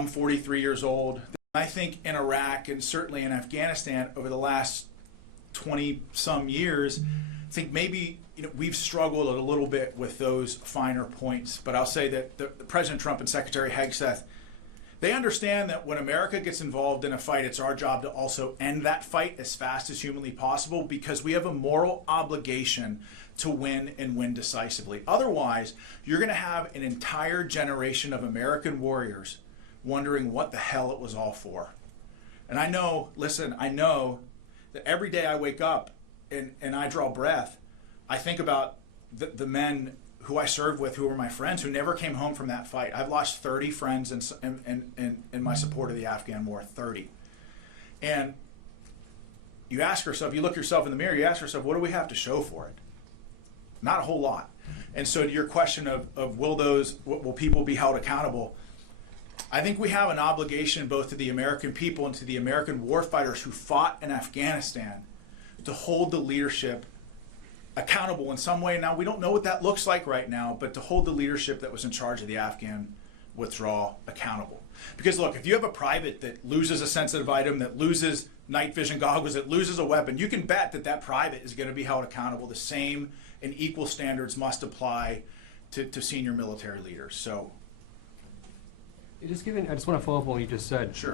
I'm 43 years old. I think in Iraq and certainly in Afghanistan over the last 20 some years, I think maybe we've struggled a little bit with those finer points. But I'll say that the President Trump and Secretary Hegseth, they understand that when America gets involved in a fight, it's our job to also end that fight as fast as humanly possible, because we have a moral obligation to win and win decisively. Otherwise, you're going to have an entire generation of American warriors wondering what the hell it was all for. And I know, listen, I know that every day I wake up and I draw breath, I think about the men who I served with, who were my friends, who never came home from that fight. I've lost 30 friends in my support of the Afghan war, 30. And you ask yourself, you look yourself in the mirror, you ask yourself, what do we have to show for it? Not a whole lot. And so to your question of will people be held accountable? I think we have an obligation both to the American people and to the American warfighters who fought in Afghanistan to hold the leadership accountable in some way. Now, we don't know what that looks like right now, but to hold the leadership that was in charge of the Afghan withdrawal accountable. Because look, if you have a private that loses a sensitive item, that loses night vision goggles, that loses a weapon, you can bet that that private is going to be held accountable. The same and equal standards must apply to senior military leaders. So, I just want to follow up on what you just said. Sure.